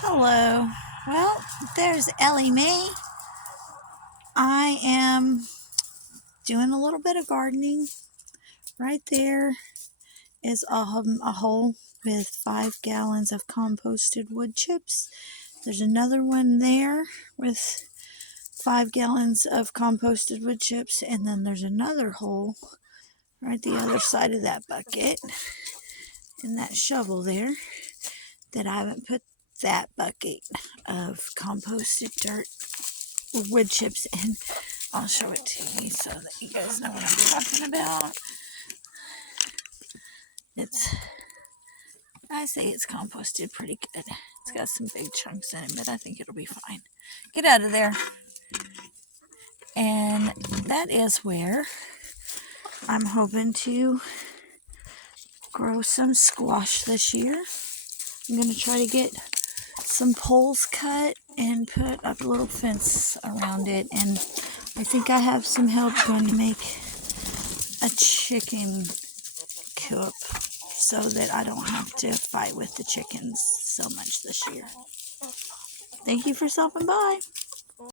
Hello. Well, there's Ellie Mae. I am doing a little bit of gardening. Right there is a hole with 5 gallons of composted wood chips. There's another one there with 5 gallons of composted wood chips, and then there's another hole right the other side of that bucket and that shovel there that I haven't put that bucket of composted dirt wood chips in. I'll show it to you so that you guys know what I'm talking about. I say it's composted pretty good. It's got some big chunks in it, but I think it'll be fine. Get out of there. And that is where I'm hoping to grow some squash this year. I'm going to try to get some poles cut and put up a little fence around it. And I think I have some help going to make a chicken coop so that I don't have to fight with the chickens so much this year. Thank you for stopping by.